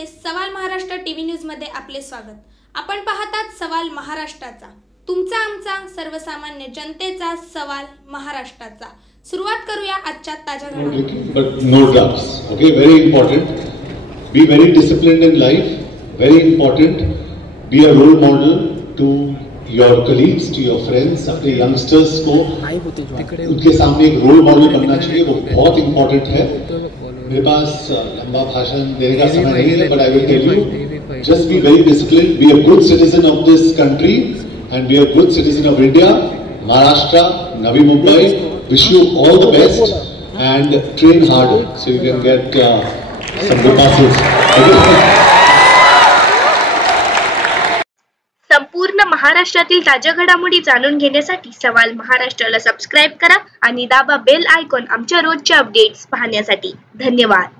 आपले सवाल Maharashtra TV news मध्ये आपले स्वागत। आपण पाहतात सवाल महाराष्ट्राचा, तुमचा आमचा सर्वसामान्य जनतेचा सवाल महाराष्ट्राचा। सुरुवात करूया आजच्या ताज्या घडामोडी। But no drugs. Okay, very important. Be very disciplined in life. Very important. Be a role model to your colleagues, to your friends, अपने youngsters को उनके सामने एक रोल मॉडल बनना चाहिए, वो बहुत इम्पोर्टेंट है। मेरे पास लंबा भाषण देने का समय नहीं है, but I will tell you, just be very disciplined, be a good citizen of this country, and be a good citizen of India, Maharashtra, Navi Mumbai. Wish you all the best and train hard so you can get some good passes. संपूर्ण महाराष्ट्रातील ताज्या घडामोडी जाणून घेण्यासाठी सवाल महाराष्ट्राला subscribe करा आणि दाबा बेल आयकॉन आमच्या रोजच्या अपडेट्स पाहण्यासाठी। धन्यवाद।